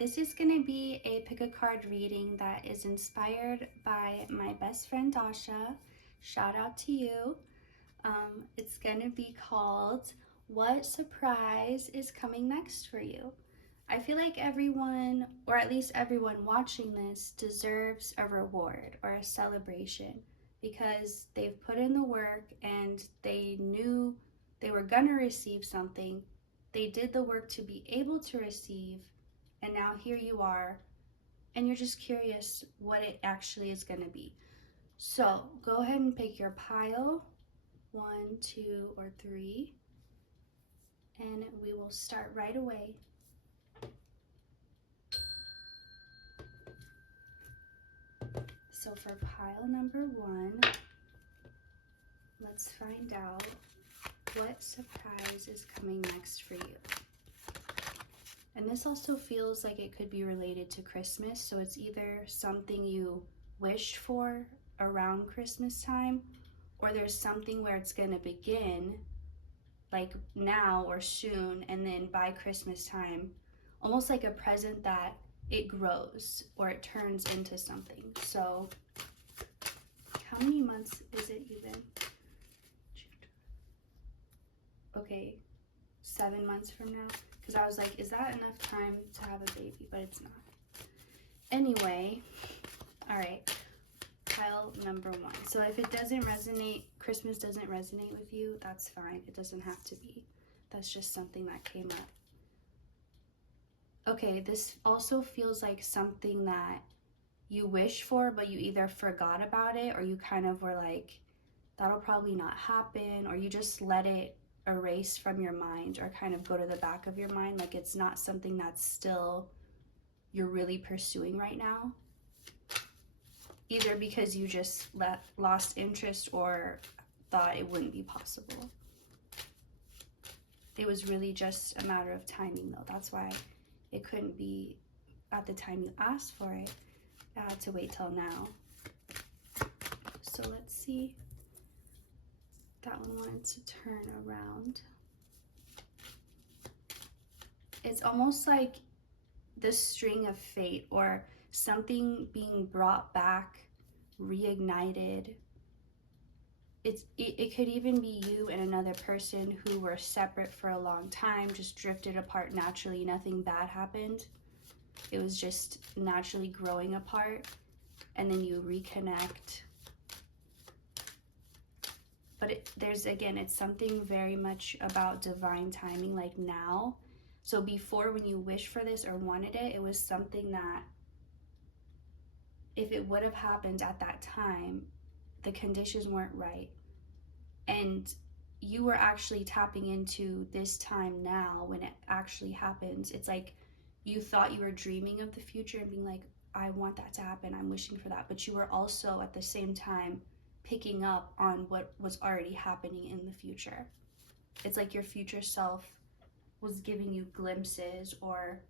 This is going to be a pick-a-card reading that is inspired by my best friend Dasha. Shout out to you. It's going to be called What Surprise is Coming Next for You? I feel like everyone, or at least everyone watching this, deserves a reward or a celebration because they've put in the work and they knew they were going to receive something. They did the work to be able to receive, and now here you are, and you're just curious what it actually is going to be. So go ahead and pick your pile, 1, 2, or 3, and we will start right away. So for pile number 1, let's find out what surprise is coming next for you. And this also feels like it could be related to Christmas, so it's either something you wished for around Christmas time, or there's something where it's going to begin like now or soon, and then by Christmas time, almost like a present that it grows or it turns into something. So how many months is it even? Okay, 7 months from now. Because I was like, is that enough time to have a baby? But it's not. Anyway, all right, pile number 1. So if it doesn't resonate, Christmas doesn't resonate with you, that's fine. It doesn't have to be. That's just something that came up. Okay, this also feels like something that you wish for, but you either forgot about it, or you kind of were like, that'll probably not happen, or you just let it erase from your mind or kind of go to the back of your mind, like it's not something that's still you're really pursuing right now, either because you just lost interest or thought it wouldn't be possible. It was really just a matter of timing though. That's why it couldn't be at the time you asked for it. I had to wait till now. So let's see. That one wanted to turn around. It's almost like the string of fate, or something being brought back, reignited. It could even be you and another person who were separate for a long time, just drifted apart naturally. Nothing bad happened. It was just naturally growing apart, and then you reconnect. But it's something very much about divine timing, like now. So before, when you wished for this or wanted it, it was something that if it would have happened at that time, the conditions weren't right. And you were actually tapping into this time now when it actually happens. It's like you thought you were dreaming of the future and being like, I want that to happen, I'm wishing for that. But you were also at the same time picking up on what was already happening in the future. It's like your future self was giving you glimpses or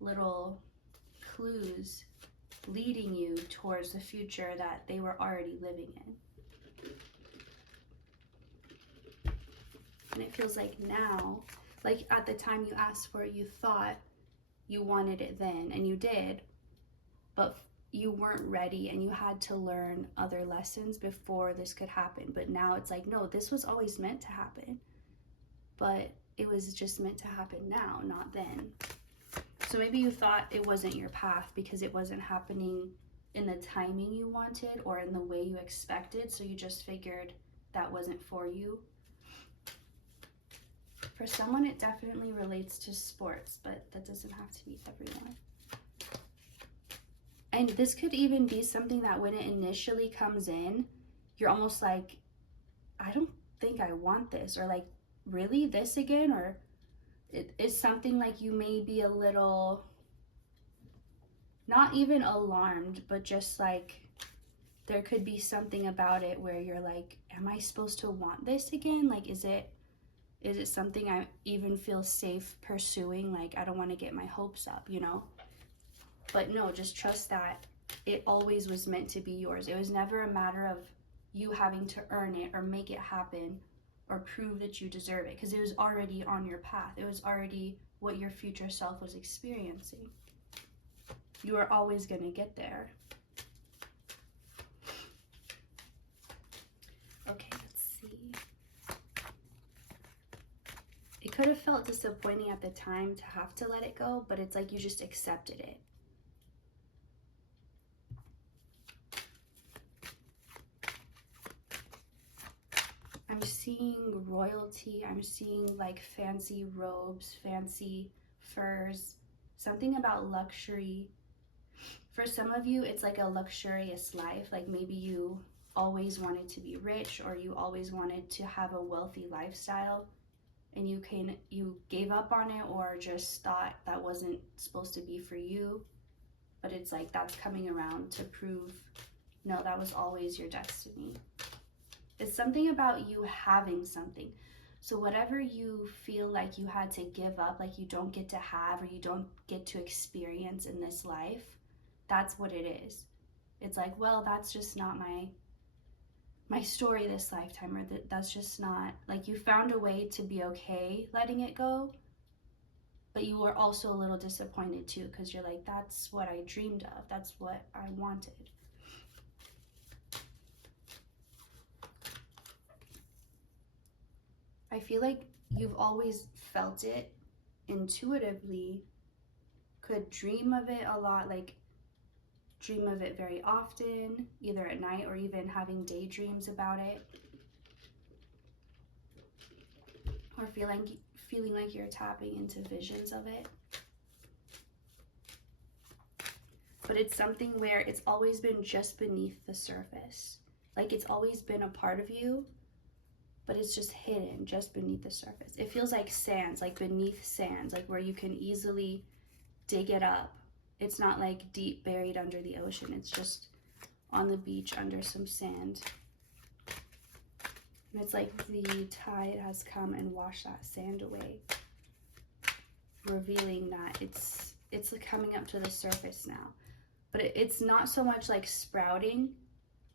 little clues leading you towards the future that they were already living in. And it feels like now, like at the time you asked for it, you thought you wanted it then, and you did, but you weren't ready and you had to learn other lessons before this could happen. But now it's like, no, this was always meant to happen, but it was just meant to happen now, not then. So maybe you thought it wasn't your path because it wasn't happening in the timing you wanted or in the way you expected, so you just figured that wasn't for you. For someone, it definitely relates to sports, but that doesn't have to be everyone. And this could even be something that when it initially comes in, you're almost like, I don't think I want this, or like, really, this again? Or it's something like you may be a little, not even alarmed, but just like there could be something about it where you're like, am I supposed to want this again? Like, is it something I even feel safe pursuing? Like, I don't want to get my hopes up, you know? But no, just trust that it always was meant to be yours. It was never a matter of you having to earn it or make it happen or prove that you deserve it, because it was already on your path. It was already what your future self was experiencing. You are always going to get there. Okay, let's see. It could have felt disappointing at the time to have to let it go, but it's like you just accepted it. I'm seeing royalty. I'm seeing like fancy robes, fancy furs, something about luxury. For some of you, it's like a luxurious life. Like maybe you always wanted to be rich, or you always wanted to have a wealthy lifestyle, and you gave up on it, or just thought that wasn't supposed to be for you. But it's like that's coming around to prove, no, that was always your destiny. It's something about you having something. So whatever you feel like you had to give up, like you don't get to have, or you don't get to experience in this life, that's what it is. It's like, well, that's just not my story this lifetime, or that's just not, like, you found a way to be okay letting it go, but you were also a little disappointed too, because you're like, that's what I dreamed of, that's what I wanted. I feel like you've always felt it intuitively, could dream of it a lot, like dream of it very often, either at night or even having daydreams about it. Or feeling like you're tapping into visions of it. But it's something where it's always been just beneath the surface. Like it's always been a part of you, but it's just hidden just beneath the surface. It feels like sands, like beneath sands, like where you can easily dig it up. It's not like deep buried under the ocean. It's just on the beach under some sand. And it's like the tide has come and washed that sand away, revealing that it's coming up to the surface now. But it's not so much like sprouting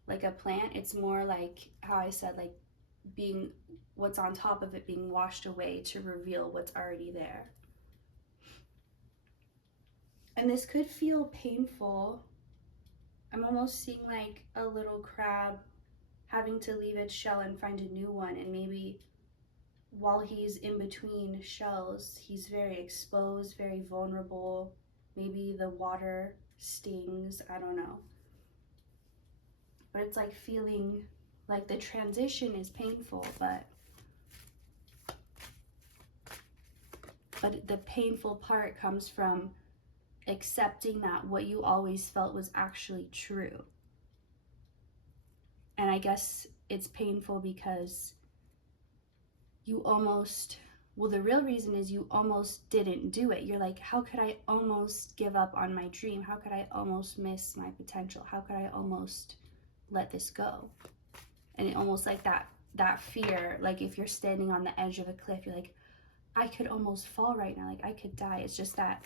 like a plant. It's more like how I said, like being what's on top of it being washed away to reveal what's already there. And this could feel painful. I'm almost seeing like a little crab having to leave its shell and find a new one, and maybe while he's in between shells, he's very exposed, very vulnerable. Maybe the water stings, I don't know. But it's like feeling like the transition is painful, but the painful part comes from accepting that what you always felt was actually true. And I guess it's painful because you almost, well, the real reason is you almost didn't do it. You're like, how could I almost give up on my dream? How could I almost miss my potential? How could I almost let this go? And it almost like that fear, like if you're standing on the edge of a cliff, you're like, I could almost fall right now, like I could die. It's just that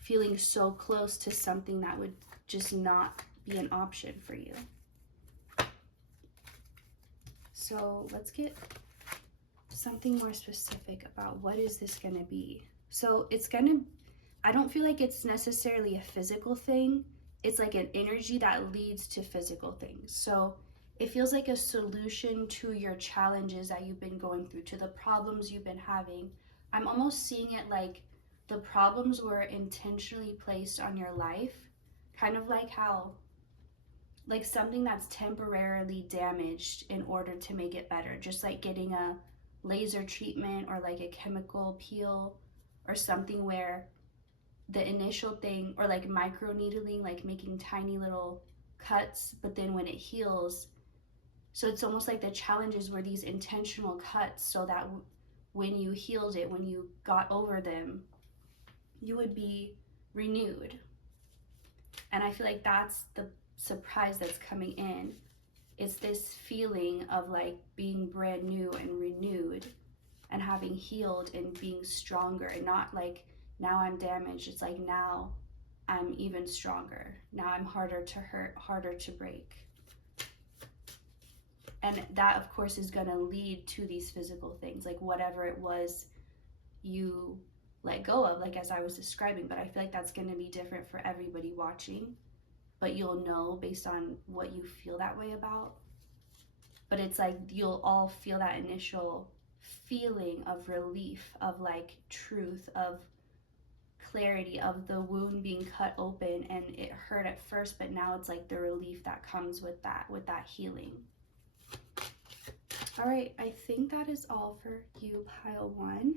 feeling so close to something that would just not be an option for you. So let's get something more specific about what is this gonna be. So I don't feel like it's necessarily a physical thing. It's like an energy that leads to physical things. So it feels like a solution to your challenges that you've been going through, to the problems you've been having. I'm almost seeing it like the problems were intentionally placed on your life, kind of like how, like something that's temporarily damaged in order to make it better, just like getting a laser treatment or like a chemical peel or something where the initial thing, or like micro needling, like making tiny little cuts, but then when it heals, so it's almost like the challenges were these intentional cuts so that when you healed it, when you got over them, you would be renewed. And I feel like that's the surprise that's coming in. It's this feeling of like being brand new and renewed and having healed and being stronger, and not like now I'm damaged. It's like now I'm even stronger. Now I'm harder to hurt, harder to break. And that, of course, is going to lead to these physical things, like whatever it was you let go of, like as I was describing, but I feel like that's going to be different for everybody watching, but you'll know based on what you feel that way about. But it's like you'll all feel that initial feeling of relief, of like truth, of clarity, of the wound being cut open, and it hurt at first, but now it's like the relief that comes with that healing. All right, I think that is all for you, pile 1.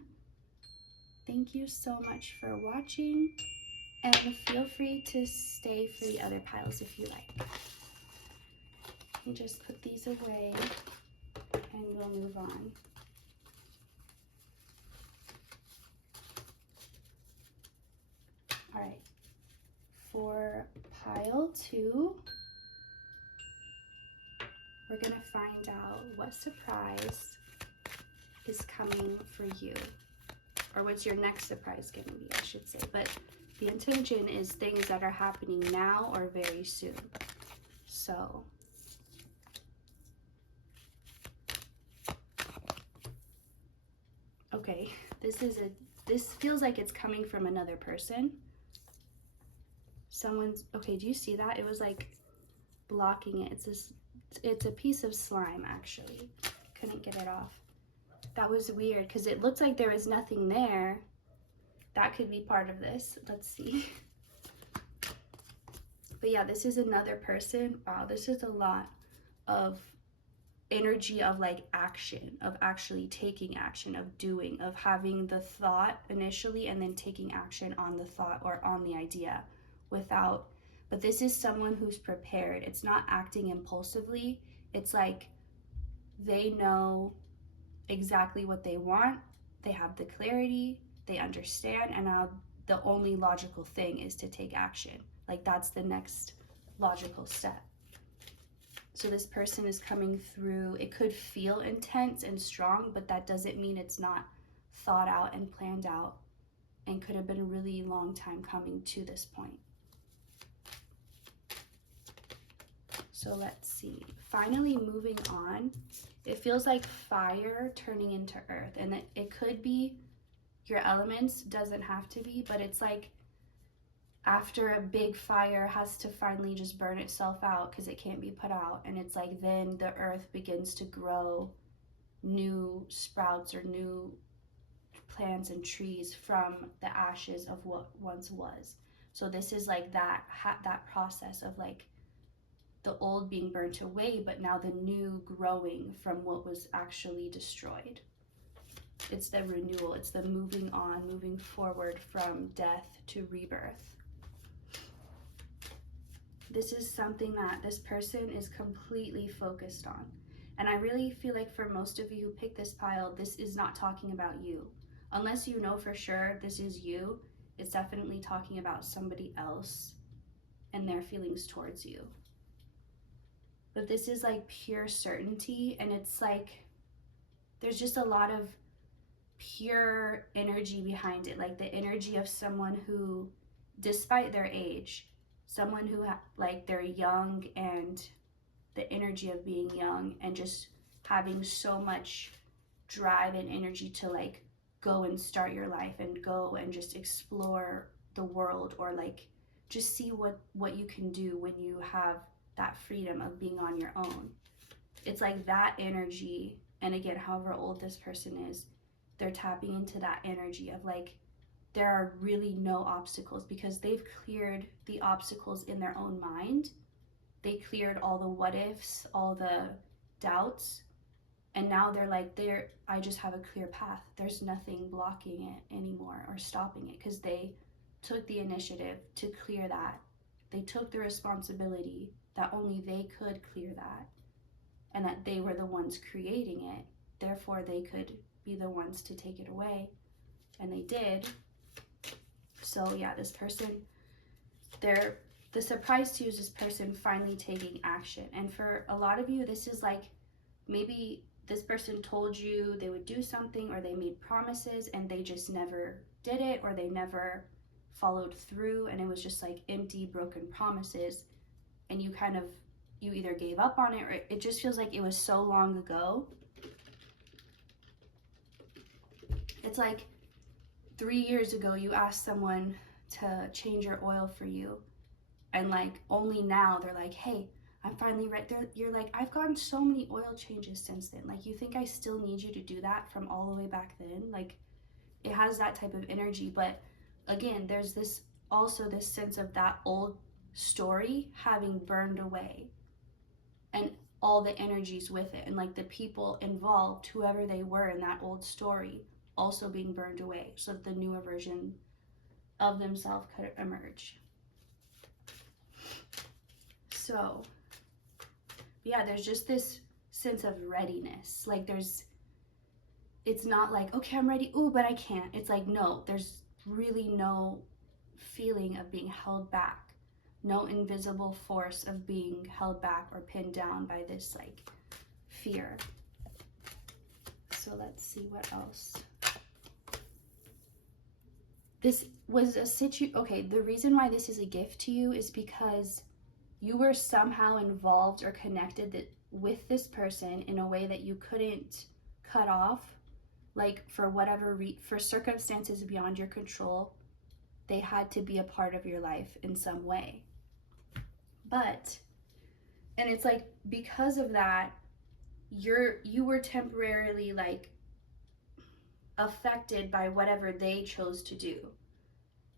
Thank you so much for watching, and feel free to stay for the other piles if you like. And just put these away and we'll move on. All right, for pile 2, we're gonna find out what surprise is coming for you, or what's your next surprise gonna be, I should say. But the intention is things that are happening now or very soon. So, okay, this feels like it's coming from another person. Someone's, okay, do you see that? It was like blocking it. It's a piece of slime, actually. Couldn't get it off. That was weird because it looked like there was nothing there. That could be part of this. Let's see. But yeah, this is another person. Wow, this is a lot of energy of like action, of actually taking action, of doing, of having the thought initially and then taking action on the thought or on the idea without. But this is someone who's prepared. It's not acting impulsively. It's like they know exactly what they want. They have the clarity, they understand, and now the only logical thing is to take action. Like that's the next logical step. So this person is coming through. It could feel intense and strong, but that doesn't mean it's not thought out and planned out, and could have been a really long time coming to this point. So let's see. Finally moving on. It feels like fire turning into earth, and it could be your elements, doesn't have to be, but it's like after a big fire has to finally just burn itself out because it can't be put out, and it's like then the earth begins to grow new sprouts or new plants and trees from the ashes of what once was. So this is like that process of like the old being burnt away, but now the new growing from what was actually destroyed. It's the renewal, it's the moving on, moving forward from death to rebirth. This is something that this person is completely focused on. And I really feel like for most of you who pick this pile, this is not talking about you. Unless you know for sure this is you, it's definitely talking about somebody else and their feelings towards you. But this is like pure certainty, and it's like there's just a lot of pure energy behind it, like the energy of someone who, despite their age, someone who like they're young, and the energy of being young and just having so much drive and energy to like go and start your life and go and just explore the world, or like just see what you can do when you have that freedom of being on your own. It's like that energy. And again, however old this person is, they're tapping into that energy of like there are really no obstacles, because they've cleared the obstacles in their own mind. They cleared all the what ifs, all the doubts, and now they're like, I just have a clear path. There's nothing blocking it anymore or stopping it, because they took the initiative to clear that. They took the responsibility that only they could clear that, and that they were the ones creating it. Therefore, they could be the ones to take it away, and they did. So yeah, this person, the surprise to you is this person finally taking action. And for a lot of you, this is like maybe this person told you they would do something, or they made promises and they just never did it, or they never followed through, and it was just like empty, broken promises, and you either gave up on it, or it just feels like it was so long ago. It's like 3 years ago you asked someone to change your oil for you, and like only now they're like, hey, I'm finally ready. You're like, I've gotten so many oil changes since then. Like, you think I still need you to do that from all the way back then? Like, it has that type of energy. But again, there's this also this sense of that old story having burned away, and all the energies with it, and like the people involved, whoever they were in that old story, also being burned away, so that the newer version of themselves could emerge. So yeah, there's just this sense of readiness. Like, it's not like, okay, I'm ready, ooh, but I can't. It's like, no, there's really no feeling of being held back, no invisible force of being held back or pinned down by this like fear. So let's see what else. This was a okay, the reason why this is a gift to you is because you were somehow involved or connected with this person in a way that you couldn't cut off, like for whatever for circumstances beyond your control. They had to be a part of your life in some way. But, and it's like, because of that, you were temporarily like affected by whatever they chose to do.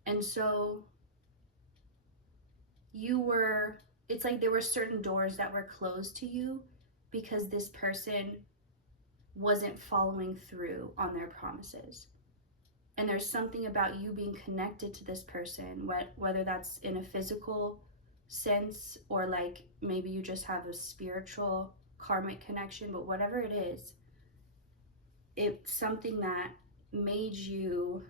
And so it's like there were certain doors that were closed to you because this person wasn't following through on their promises. And there's something about you being connected to this person, whether that's in a physical sense or like maybe you just have a spiritual karmic connection, but whatever it is, it's something that made you,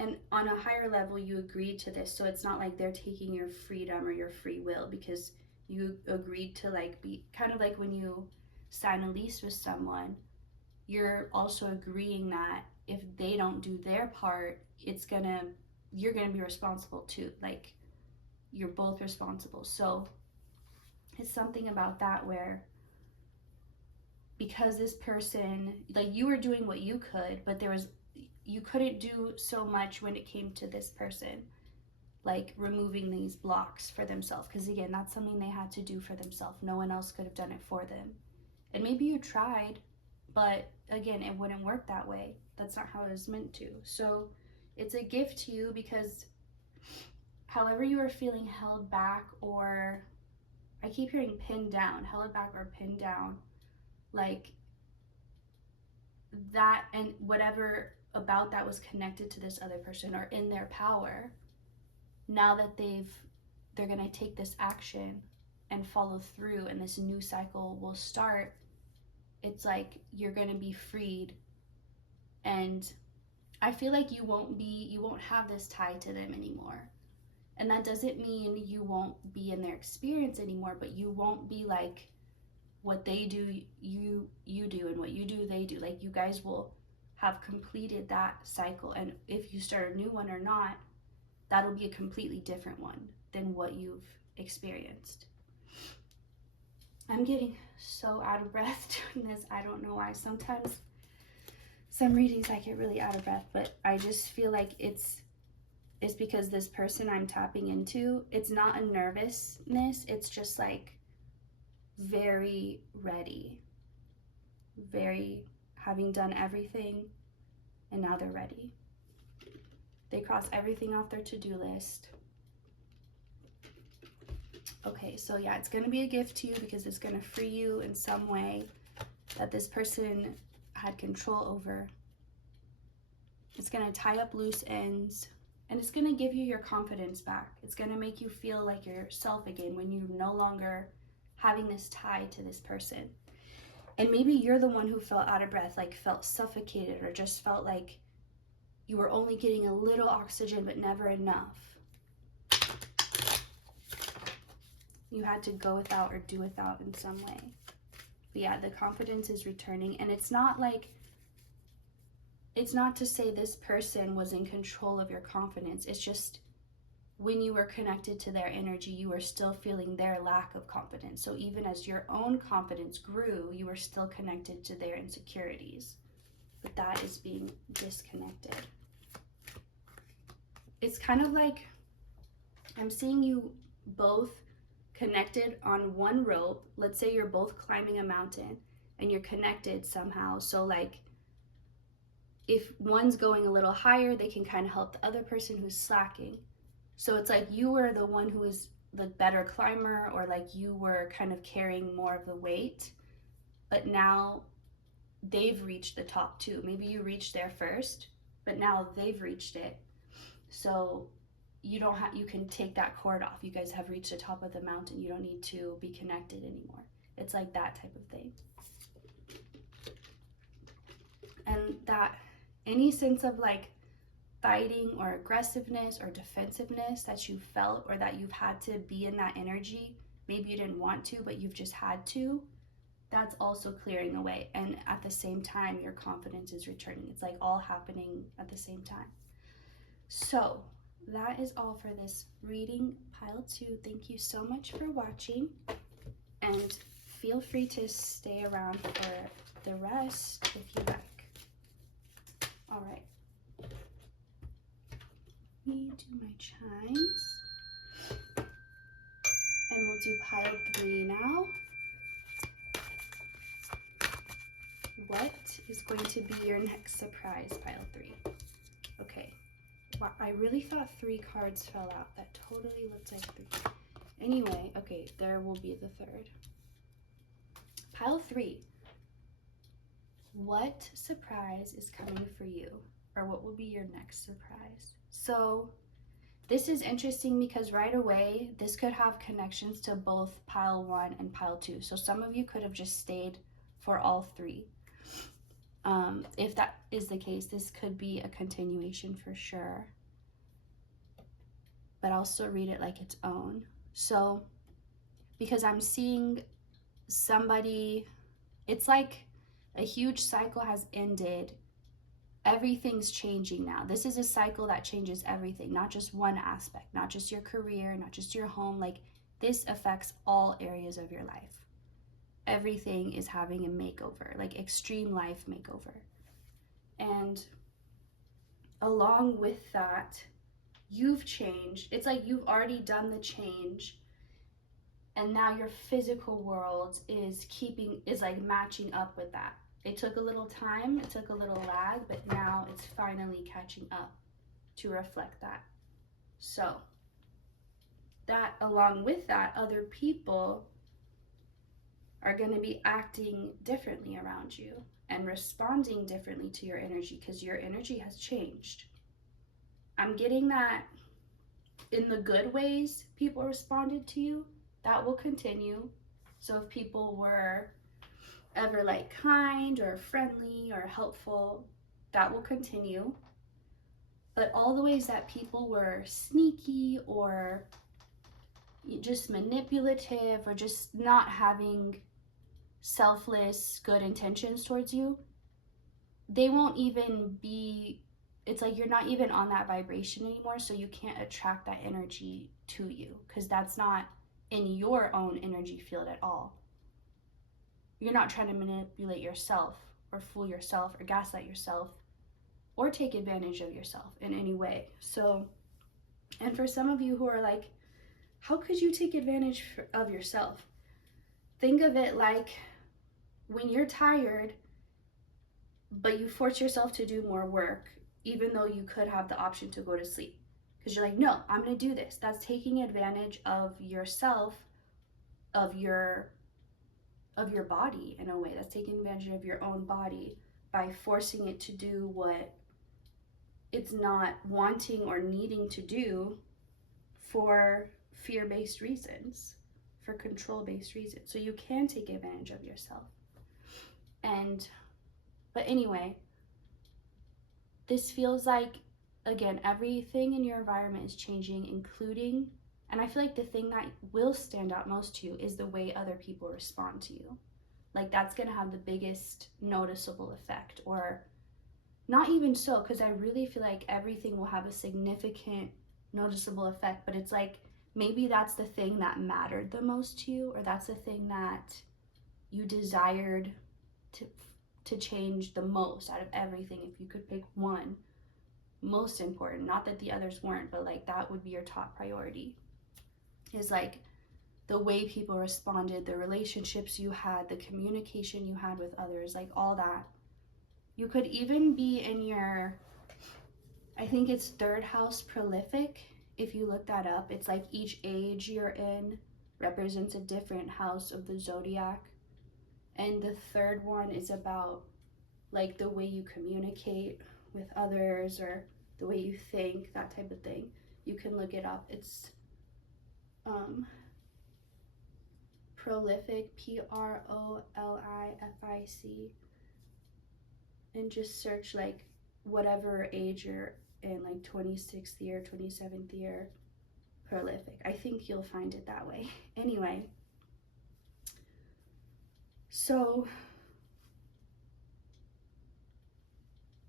and on a higher level you agreed to this. So it's not like they're taking your freedom or your free will, because you agreed to like be kind of like when you sign a lease with someone, you're also agreeing that if they don't do their part, you're gonna be responsible too. Like, you're both responsible. So it's something about that where, because this person, like, you were doing what you could, but you couldn't do so much when it came to this person, like removing these blocks for themselves, because again, that's something they had to do for themselves. No one else could have done it for them. And maybe you tried, but again, it wouldn't work that way. That's not how it was meant to. So it's a gift to you, because however you are feeling held back, or I keep hearing pinned down, held back or pinned down, like that, and whatever about that was connected to this other person or in their power, now that they're gonna take this action and follow through, and this new cycle will start. It's like you're gonna be freed, and I feel like you won't have this tie to them anymore. And that doesn't mean you won't be in their experience anymore, but you won't be like, what they do you do, and what you do they do. Like, you guys will have completed that cycle, and if you start a new one or not, that'll be a completely different one than what you've experienced. I'm getting so out of breath doing this. I don't know why. Sometimes some readings I get really out of breath, but I just feel like it's because this person I'm tapping into, it's not a nervousness, it's just like very ready, very having done everything, and now they're ready. They cross everything off their to-do list. Okay, so yeah, it's going to be a gift to you, because it's going to free you in some way that this person had control over. It's going to tie up loose ends, and it's going to give you your confidence back. It's going to make you feel like yourself again when you're no longer having this tie to this person. And maybe you're the one who felt out of breath, like felt suffocated, or just felt like you were only getting a little oxygen but never enough. You had to go without or do without in some way. But yeah, the confidence is returning, and it's not to say this person was in control of your confidence. It's just when you were connected to their energy, you were still feeling their lack of confidence. So even as your own confidence grew, you were still connected to their insecurities. but that is being disconnected. It's kind of like I'm seeing you both connected on one rope. Let's say you're both climbing a mountain and you're connected somehow. So like if one's going a little higher, they can kind of help the other person who's slacking. So it's like you were the one who was the better climber, or like you were kind of carrying more of the weight, but now they've reached the top too. Maybe you reached there first, but now they've reached it. So you don't have, you can take that cord off. You guys have reached the top of the mountain. You don't need to be connected anymore. It's like that type of thing. And that any sense of like fighting or aggressiveness or defensiveness that you felt, or that you've had to be in that energy, maybe you didn't want to, but you've just had to, that's also clearing away. And at the same time, your confidence is returning. It's like all happening at the same time. So that is all for this reading, pile 2. Thank you so much for watching, and feel free to stay around for the rest if you like. All right. Let me do my chimes, and we'll do pile 3 now. What is going to be your next surprise, pile 3? Okay. Wow, I really thought 3 cards fell out. That totally looks like 3. Anyway, okay, there will be the 3rd. Pile 3. What surprise is coming for you? Or what will be your next surprise? So this is interesting because right away, this could have connections to both pile 1 and pile 2. So some of you could have just stayed for all 3. If that is the case, this could be a continuation for sure. But I'll still read it like its own. So, because I'm seeing somebody, it's like a huge cycle has ended. Everything's changing now. This is a cycle that changes everything, not just one aspect, not just your career, not just your home. Like, this affects all areas of your life. Everything is having a makeover, like extreme life makeover. And along with that, you've changed. It's like you've already done the change, and now your physical world is like matching up with that. It took a little time, it took a little lag, but now it's finally catching up to reflect that. So that, along with that, other people are going to be acting differently around you and responding differently to your energy, because your energy has changed. I'm getting that in the good ways people responded to you, that will continue. So if people were ever like kind or friendly or helpful, that will continue. But all the ways that people were sneaky or just manipulative or just not having selfless good intentions towards you, they won't even be, it's like you're not even on that vibration anymore, so you can't attract that energy to you, because that's not in your own energy field at all. You're not trying to manipulate yourself or fool yourself or gaslight yourself or take advantage of yourself in any way. So, and for some of you who are like, how could you take advantage of yourself? Think of it like when you're tired, but you force yourself to do more work, even though you could have the option to go to sleep. Because you're like, no, I'm going to do this. That's taking advantage of yourself, of your body in a way. That's taking advantage of your own body by forcing it to do what it's not wanting or needing to do for fear-based reasons, for control-based reasons. So you can take advantage of yourself. But anyway, this feels like, again, everything in your environment is changing, including, and I feel like the thing that will stand out most to you is the way other people respond to you. Like, that's going to have the biggest noticeable effect, or not even so, because I really feel like everything will have a significant noticeable effect, but it's like maybe that's the thing that mattered the most to you, or that's the thing that you desired to change the most out of everything, if you could pick one most important, not that the others weren't, but like that would be your top priority, is like the way people responded, the relationships you had, the communication you had with others, like all that. You could even be in your, I think it's third house prolific. If you look that up, it's like each age you're in represents a different house of the zodiac. And the third one is about like the way you communicate with others or the way you think, that type of thing. You can look it up. It's prolific, prolific, and just search like whatever age you're in, like 26th year, 27th year, prolific. I think you'll find it that way. Anyway, so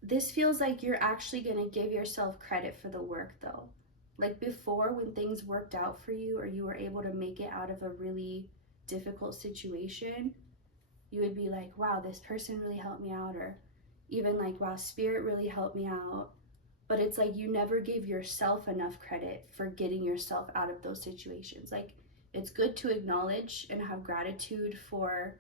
this feels like you're actually going to give yourself credit for the work though. Like before, when things worked out for you or you were able to make it out of a really difficult situation, you would be like, wow, this person really helped me out, or even like, wow, spirit really helped me out. But it's like you never gave yourself enough credit for getting yourself out of those situations. Like, it's good to acknowledge and have gratitude for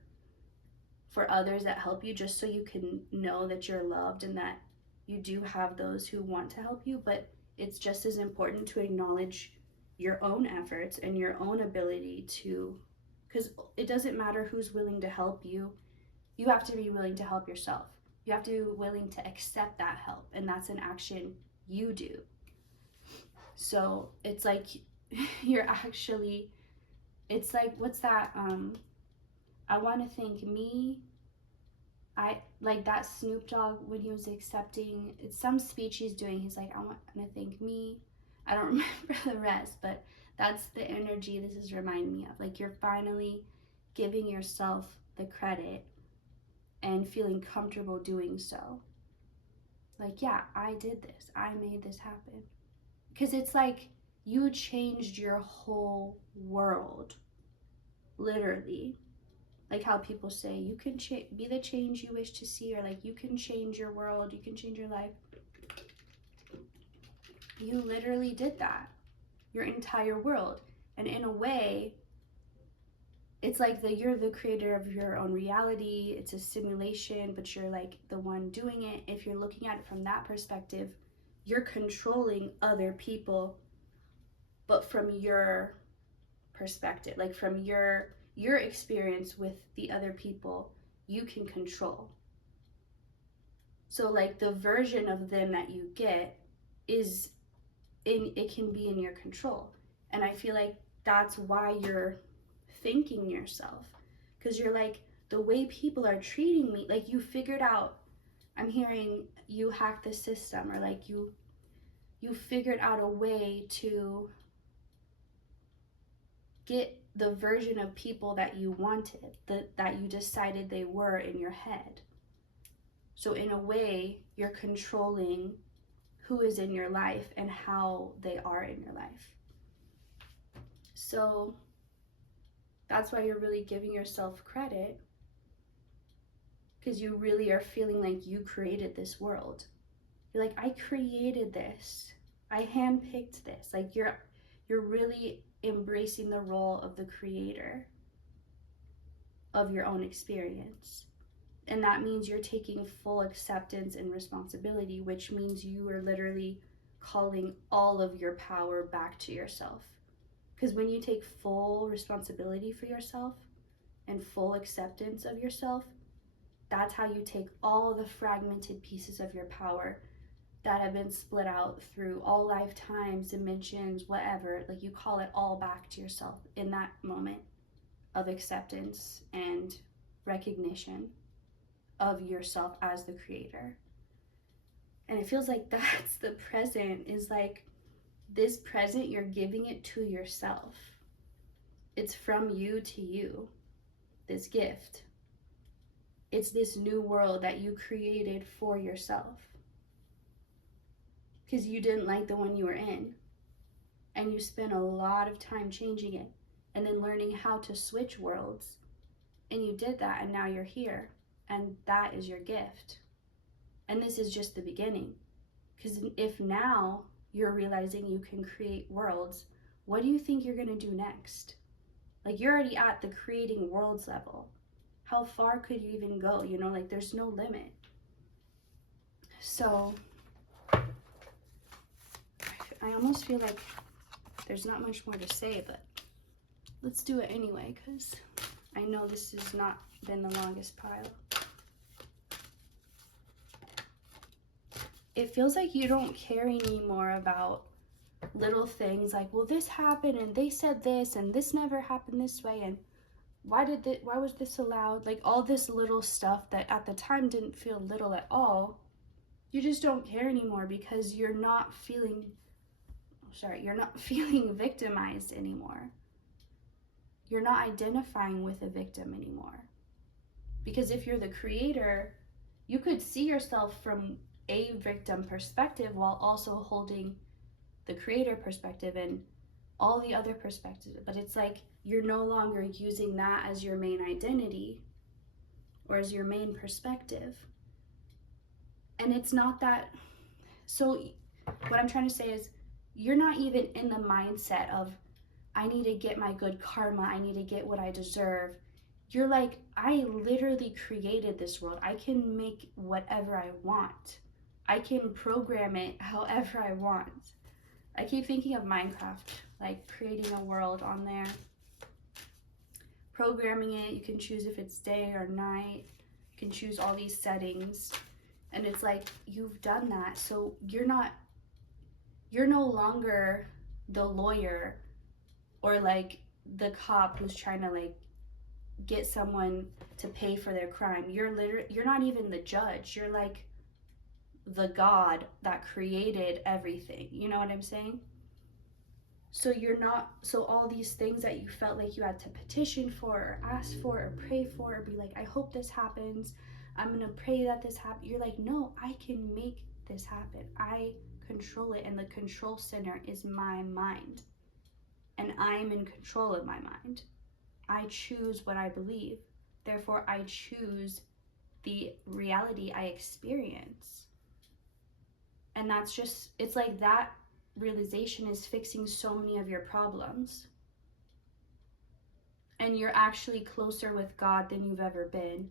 others that help you, just so you can know that you're loved and that you do have those who want to help you. But it's just as important to acknowledge your own efforts and your own ability to, because it doesn't matter who's willing to help you. You have to be willing to help yourself. You have to be willing to accept that help, and that's an action you do. So it's like you're actually, it's like, what's that, I want to thank me. I like that Snoop Dogg when he was accepting, it's some speech he's doing, he's like, I want to thank me. I don't remember the rest, but that's the energy this is reminding me of. Like, you're finally giving yourself the credit and feeling comfortable doing so. Like, yeah, I did this. I made this happen. Because it's like you changed your whole world, literally. Like how people say, you can be the change you wish to see, or like you can change your world, you can change your life. You literally did that. Your entire world. And in a way, it's like you're the creator of your own reality. It's a simulation, but you're like the one doing it. If you're looking at it from that perspective, you're controlling other people, but from your perspective, like from your experience with the other people, you can control. So like the version of them that you get is it can be in your control. And I feel like that's why you're thanking yourself, because you're like, the way people are treating me, like you figured out, I'm hearing you hacked the system, or like you figured out a way to get the version of people that you wanted, that you decided they were in your head. So in a way, you're controlling who is in your life and how they are in your life. So that's why you're really giving yourself credit, because you really are feeling like you created this world. You're like, I created this. I handpicked this. Like you're really embracing the role of the creator of your own experience. And that means you're taking full acceptance and responsibility, which means you are literally calling all of your power back to yourself. Because when you take full responsibility for yourself and full acceptance of yourself, that's how you take all the fragmented pieces of your power that have been split out through all lifetimes, dimensions, whatever, like you call it all back to yourself in that moment of acceptance and recognition of yourself as the creator. And it feels like that's the present, is like this present, you're giving it to yourself. It's from you to you, this gift. It's this new world that you created for yourself, because you didn't like the one you were in, and you spent a lot of time changing it and then learning how to switch worlds, and you did that, and now you're here, and that is your gift. And this is just the beginning. Because if now you're realizing you can create worlds, what do you think you're going to do next? Like, you're already at the creating worlds level. How far could you even go? You know, like, there's no limit. So I almost feel like there's not much more to say, but let's do it anyway, because I know this has not been the longest pile. It feels like you don't care anymore about little things like, well, this happened and they said this and this never happened this way, and why was this allowed? Like, all this little stuff that at the time didn't feel little at all. You just don't care anymore because you're not feeling victimized anymore. You're not identifying with a victim anymore. Because if you're the creator, you could see yourself from a victim perspective while also holding the creator perspective and all the other perspectives. But it's like you're no longer using that as your main identity or as your main perspective. And it's not that. So what I'm trying to say is, you're not even in the mindset of, I need to get my good karma, I need to get what I deserve. You're like, I literally created this world. I can make whatever I want. I can program it however I want. I keep thinking of Minecraft, like creating a world on there. Programming it, you can choose if it's day or night. You can choose all these settings. And it's like, you've done that. So you're no longer the lawyer or like the cop who's trying to like get someone to pay for their crime. You're not even the judge. You're like the God that created everything. You know what I'm saying? So so all these things that you felt like you had to petition for or ask for or pray for or be like, I hope this happens, I'm gonna pray that this happens. You're like, no, I can make this happen. I control it, and the control center is my mind. And I'm in control of my mind. I choose what I believe. Therefore, I choose the reality I experience. And that's just, it's like that realization is fixing so many of your problems. And you're actually closer with God than you've ever been.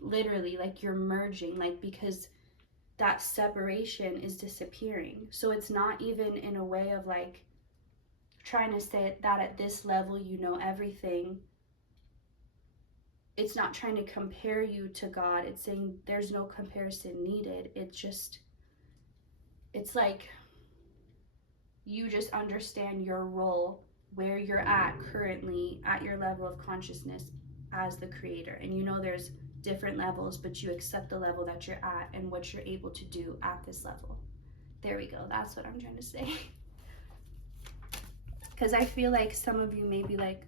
Literally, like you're merging, like, because that separation is disappearing. So it's not even in a way of like trying to say that at this level you know everything. It's not trying to compare you to God. It's saying there's no comparison needed. It's like you just understand your role, where you're at currently at your level of consciousness as the creator. And you know there's different levels, but you accept the level that you're at and what you're able to do at this level. There we go. That's what I'm trying to say. Because I feel like some of you may be like,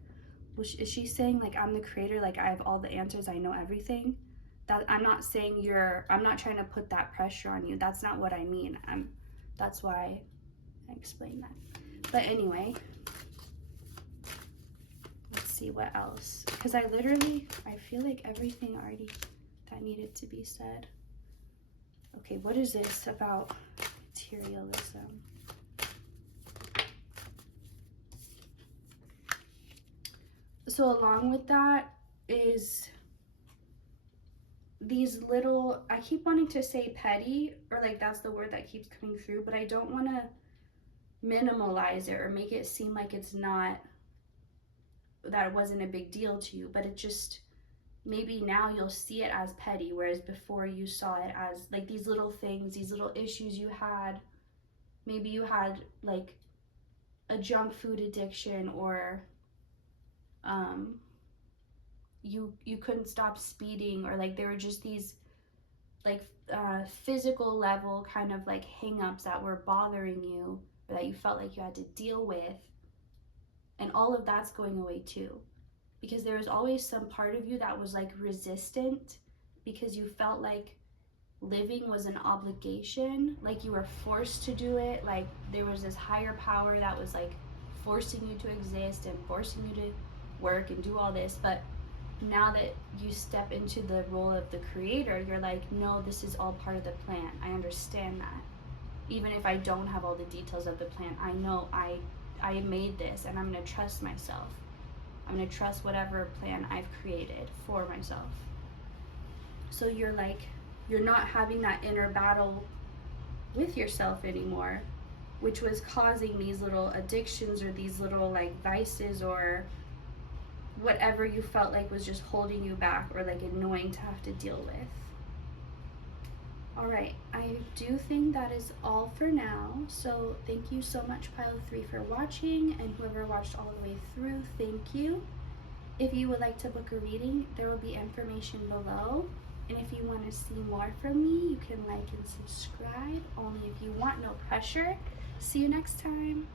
well, is she saying like I'm the creator, like I have all the answers, I know everything? That I'm not saying I'm not trying to put that pressure on you. That's not what I mean. That's why I explained that. But anyway, let's see what else. Because I feel like everything already that needed to be said. Okay, what is this about materialism? So along with that is these little, I keep wanting to say petty, or like that's the word that keeps coming through, but I don't want to minimalize it or make it seem like it's not, that it wasn't a big deal to you, but it just, maybe now you'll see it as petty, whereas before you saw it as like these little things, these little issues you had. Maybe you had like a junk food addiction, or you couldn't stop speeding, or like there were just these like physical level kind of like hang-ups that were bothering you, or that you felt like you had to deal with. And all of that's going away too, because there was always some part of you that was like resistant, because you felt like living was an obligation, like you were forced to do it, like there was this higher power that was like forcing you to exist and forcing you to work and do all this. But now that you step into the role of the creator, you're like, no, this is all part of the plan. I understand that. Even if I don't have all the details of the plan, I know I made this, and I'm going to trust myself. I'm going to trust whatever plan I've created for myself. So you're like, you're not having that inner battle with yourself anymore, which was causing these little addictions or these little like vices or whatever you felt like was just holding you back or like annoying to have to deal with. All right, I do think that is all for now. So thank you so much, Pile 3, for watching, and whoever watched all the way through, thank you. If you would like to book a reading, there will be information below. And if you want to see more from me, you can like and subscribe. Only if you want, no pressure. See you next time.